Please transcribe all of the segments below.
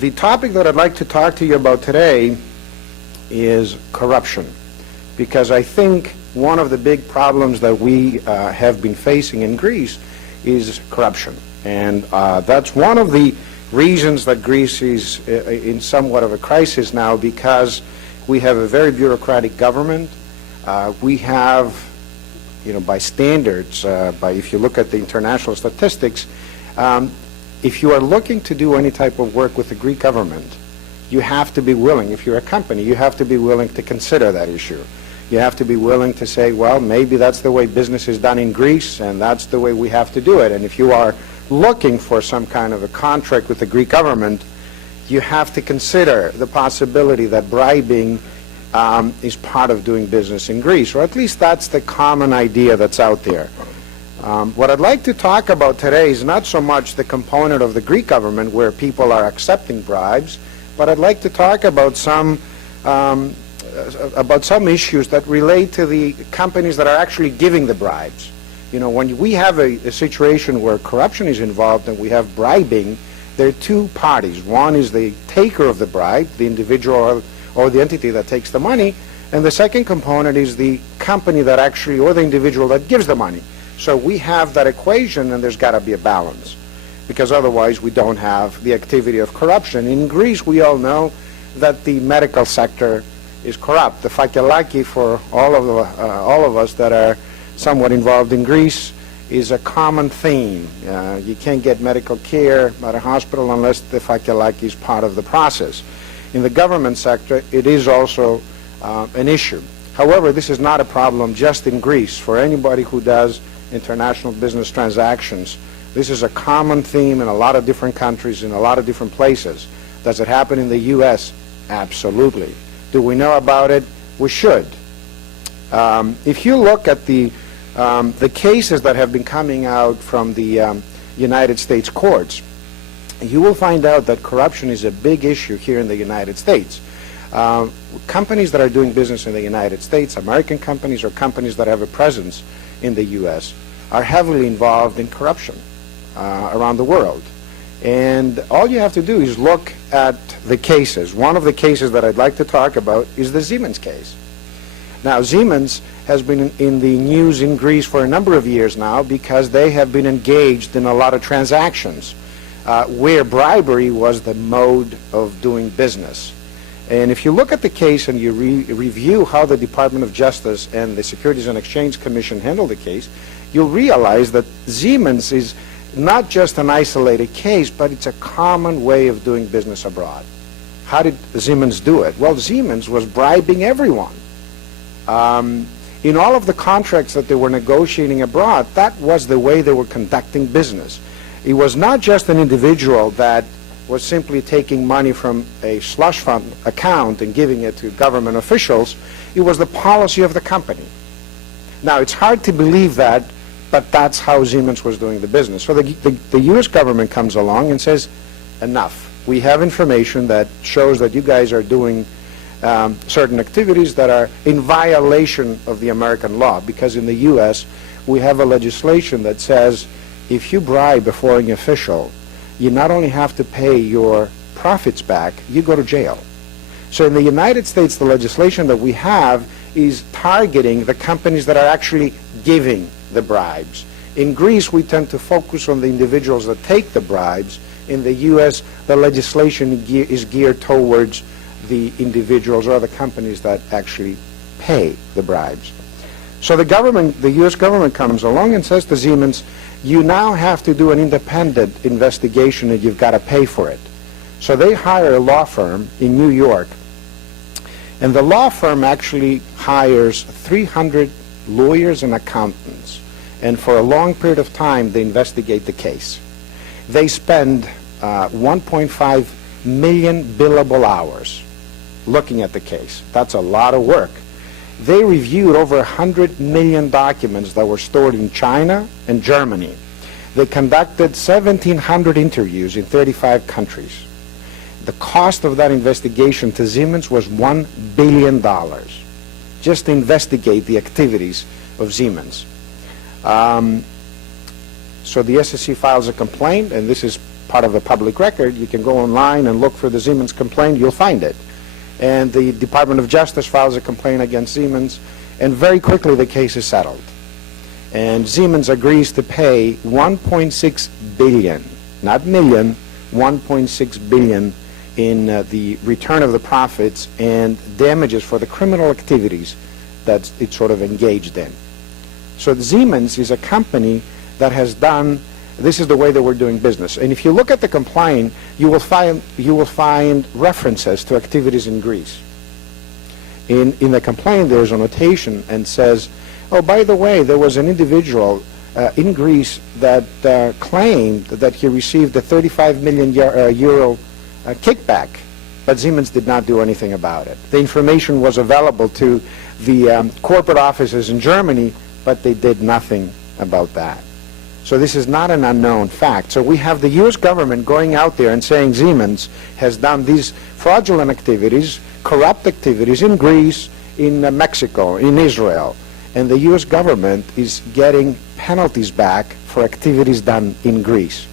The topic that I'd like to talk to you about today is corruption, because I think one of the big problems that we have been facing in Greece is corruption. And that's one of the reasons that Greece is in somewhat of a crisis now, because we have a very bureaucratic government. We have, by standards, if you look at the international statistics, if you are looking to do any type of work with the Greek government, you have to be willing, if you're a company, you have to be willing to consider that issue. You have to be willing to say, well, maybe that's the way business is done in Greece, and that's the way we have to do it. And if you are looking for some kind of a contract with the Greek government, you have to consider the possibility that bribing is part of doing business in Greece, or at least that's the common idea that's out there. What I'd like to talk about today is not so much the component of the Greek government where people are accepting bribes, but I'd like to talk about some issues that relate to the companies that are actually giving the bribes. When we have a situation where corruption is involved and we have bribing, there are two parties. One is the taker of the bribe, the individual or the entity that takes the money, and the second component is the company that actually, or the individual that gives the money. So we have that equation, and there's got to be a balance, because otherwise we don't have the activity of corruption. In Greece, we all know that the medical sector is corrupt. The fakelaki, for all of us that are somewhat involved in Greece, is a common theme. You can't get medical care at a hospital unless the fakelaki is part of the process. In the government sector, it is also an issue. However, this is not a problem just in Greece. For anybody who does international business transactions, this is a common theme in a lot of different countries, in a lot of different places. Does it happen in the U.S.? Absolutely. Do we know about it? We should. If you look at the cases that have been coming out from the United States courts, you will find out that corruption is a big issue here in the United States. Companies that are doing business in the United States, American companies or companies that have a presence in the U.S., are heavily involved in corruption around the world. And all you have to do is look at the cases. One of the cases that I'd like to talk about is the Siemens case. Now, Siemens has been in the news in Greece for a number of years now because they have been engaged in a lot of transactions where bribery was the mode of doing business. And if you look at the case and you review how the Department of Justice and the Securities and Exchange Commission handled the case, you'll realize that Siemens is not just an isolated case, but it's a common way of doing business abroad. How did Siemens do it? Well, Siemens was bribing everyone. In all of the contracts that they were negotiating abroad, that was the way they were conducting business. It was not just an individual that was simply taking money from a slush fund account and giving it to government officials. It was the policy of the company. Now, it's hard to believe that, but that's how Siemens was doing the business. So the U.S. government comes along and says, enough. We have information that shows that you guys are doing certain activities that are in violation of the American law, because in the U.S. we have a legislation that says if you bribe a foreign official, you not only have to pay your profits back, you go to jail. So in the United States, the legislation that we have is targeting the companies that are actually giving the bribes. In Greece, we tend to focus on the individuals that take the bribes. In the U.S., the legislation is geared towards the individuals or the companies that actually pay the bribes. So the U.S. government comes along and says to Siemens, you now have to do an independent investigation and you've got to pay for it. So they hire a law firm in New York, and the law firm actually hires 300 lawyers and accountants, and for a long period of time they investigate the case. They spend 1.5 million billable hours looking at the case. That's a lot of work. They reviewed over 100 million documents that were stored in China and Germany. They conducted 1,700 interviews in 35 countries. The cost of that investigation to Siemens was $1 billion, just to investigate the activities of Siemens. So the SEC files a complaint, and this is part of the public record. You can go online and look for the Siemens complaint. You'll find it. And the Department of Justice files a complaint against Siemens, and very quickly the case is settled. And Siemens agrees to pay 1.6 billion, not million, 1.6 billion in the return of the profits and damages for the criminal activities that it sort of engaged in. So Siemens is a company that has done, this is the way that we're doing business. And if you look at the complaint, you will find references to activities in Greece. In the complaint, there's a notation and says, oh, by the way, there was an individual in Greece that claimed that he received a 35 million euro kickback, but Siemens did not do anything about it. The information was available to the corporate offices in Germany, but they did nothing about that. So this is not an unknown fact. So we have the U.S. government going out there and saying Siemens has done these fraudulent activities, corrupt activities in Greece, in Mexico, in Israel, and the U.S. government is getting penalties back for activities done in Greece.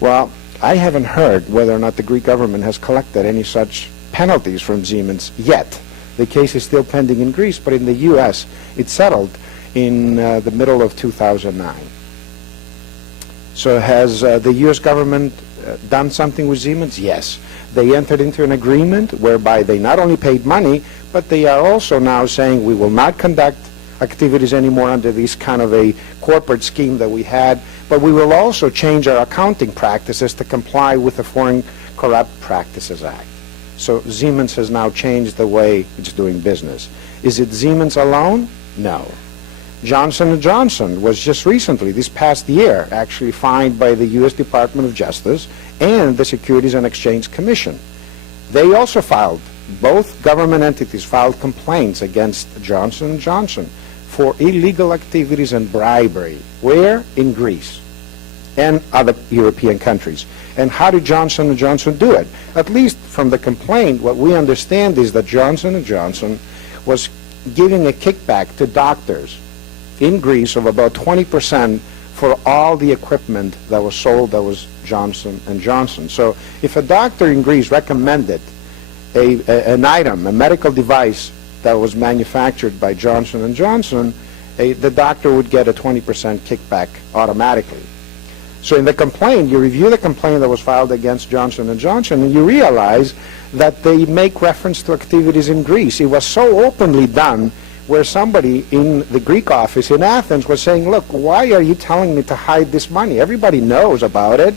Well, I haven't heard whether or not the Greek government has collected any such penalties from Siemens yet. The case is still pending in Greece, but in the U.S. it settled in the middle of 2009. So has the U.S. government done something with Siemens? Yes. They entered into an agreement whereby they not only paid money, but they are also now saying we will not conduct activities anymore under this kind of a corporate scheme that we had, but we will also change our accounting practices to comply with the Foreign Corrupt Practices Act. So Siemens has now changed the way it's doing business. Is it Siemens alone? No. Johnson & Johnson was just recently, this past year, actually fined by the U.S. Department of Justice and the Securities and Exchange Commission. They also filed, both government entities filed complaints against Johnson & Johnson for illegal activities and bribery. Where? In Greece and other European countries. And how did Johnson & Johnson do it? At least from the complaint, what we understand is that Johnson & Johnson was giving a kickback to doctors in Greece of about 20% for all the equipment that was sold that was Johnson & Johnson. So if a doctor in Greece recommended an item, a medical device that was manufactured by Johnson & Johnson, the doctor would get a 20% kickback automatically. So in the complaint, you review the complaint that was filed against Johnson & Johnson, and you realize that they make reference to activities in Greece. It was so openly done where somebody in the Greek office in Athens was saying, look, why are you telling me to hide this money? Everybody knows about it.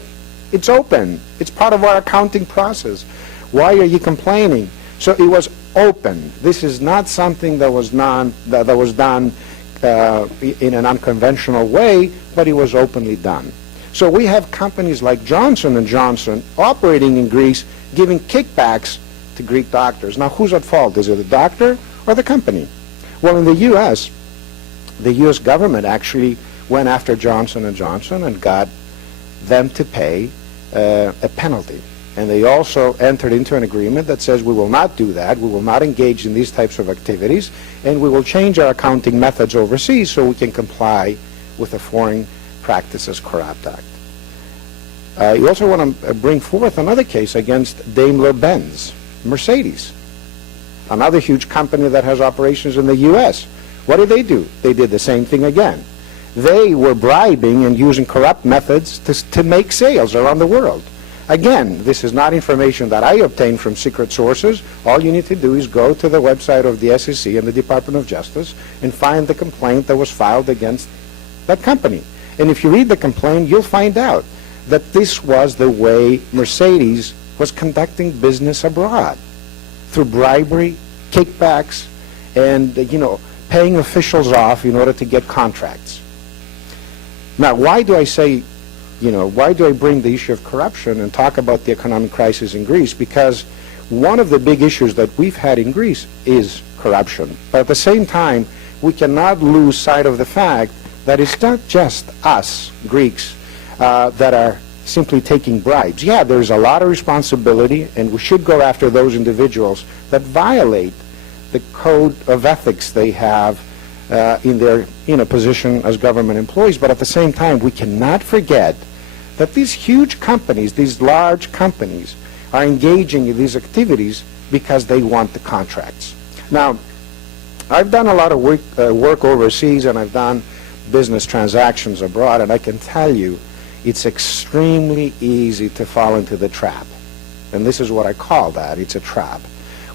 It's open. It's part of our accounting process. Why are you complaining? So it was open. This is not something that was done in an unconventional way, but it was openly done. So we have companies like Johnson & Johnson operating in Greece giving kickbacks to Greek doctors. Now, who's at fault? Is it the doctor or the company? Well, in the U.S., the U.S. government actually went after Johnson & Johnson and got them to pay a penalty. And they also entered into an agreement that says we will not do that, we will not engage in these types of activities, and we will change our accounting methods overseas so we can comply with the Foreign Practices Corrupt Act. You also want to bring forth another case against Daimler-Benz, Mercedes, another huge company that has operations in the U.S. What did they do? They did the same thing again. They were bribing and using corrupt methods to make sales around the world. Again, this is not information that I obtained from secret sources. All you need to do is go to the website of the SEC and the Department of Justice and find the complaint that was filed against that company. And if you read the complaint, you'll find out that this was the way Mercedes was conducting business abroad, through bribery, kickbacks, and paying officials off in order to get contracts. Now, why do I say, why do I bring the issue of corruption and talk about the economic crisis in Greece? Because one of the big issues that we've had in Greece is corruption. But at the same time, we cannot lose sight of the fact that it's not just us, Greeks, that are simply taking bribes. Yeah, there's a lot of responsibility, and we should go after those individuals that violate the code of ethics they have in their position as government employees. But at the same time, we cannot forget that these huge companies, these large companies, are engaging in these activities because they want the contracts. Now, I've done a lot of work overseas, and I've done business transactions abroad, and I can tell you it's extremely easy to fall into the trap. And this is what I call that. It's a trap.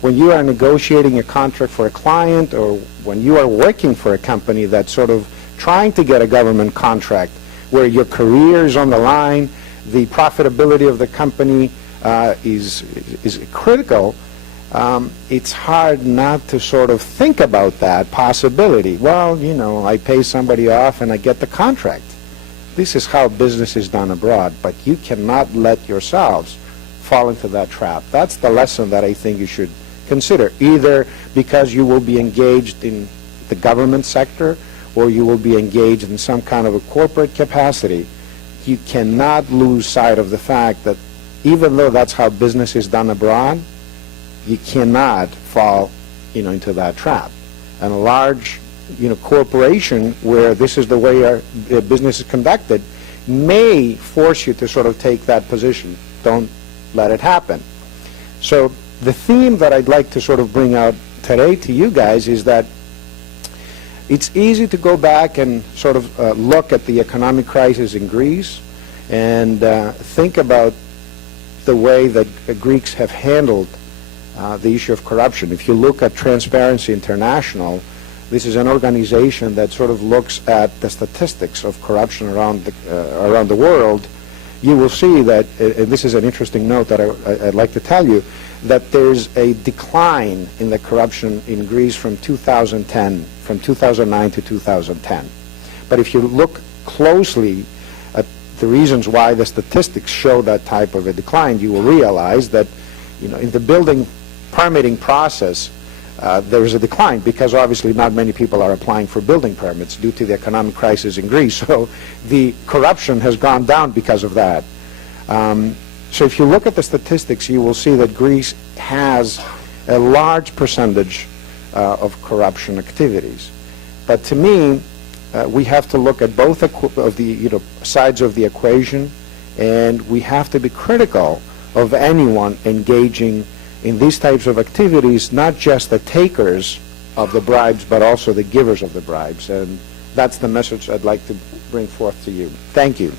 When you are negotiating a contract for a client, or when you are working for a company that's sort of trying to get a government contract where your career is on the line, the profitability of the company is critical, it's hard not to sort of think about that possibility. Well, you know, I pay somebody off and I get the contract. This is how business is done abroad, but you cannot let yourselves fall into that trap. That's the lesson that I think you should consider, either because you will be engaged in the government sector or you will be engaged in some kind of a corporate capacity. You cannot lose sight of the fact that even though that's how business is done abroad, you cannot fall, into that trap. And a large, corporation where this is the way our business is conducted may force you to sort of take that position. Don't let it happen. So the theme that I'd like to sort of bring out today to you guys is that it's easy to go back and sort of look at the economic crisis in Greece and think about the way that Greeks have handled the issue of corruption. If you look at Transparency International, this is an organization that sort of looks at the statistics of corruption around the world. You will see that, and this is an interesting note that I'd like to tell you, that there's a decline in the corruption in Greece from 2010, from 2009 to 2010. But if you look closely at the reasons why the statistics show that type of a decline, you will realize that, in the building permitting process, there is a decline because obviously not many people are applying for building permits due to the economic crisis in Greece. So the corruption has gone down because of that. So if you look at the statistics, you will see that Greece has a large percentage of corruption activities. But to me, we have to look at both of the sides of the equation, and we have to be critical of anyone engaging in these types of activities, not just the takers of the bribes, but also the givers of the bribes. And that's the message I'd like to bring forth to you. Thank you.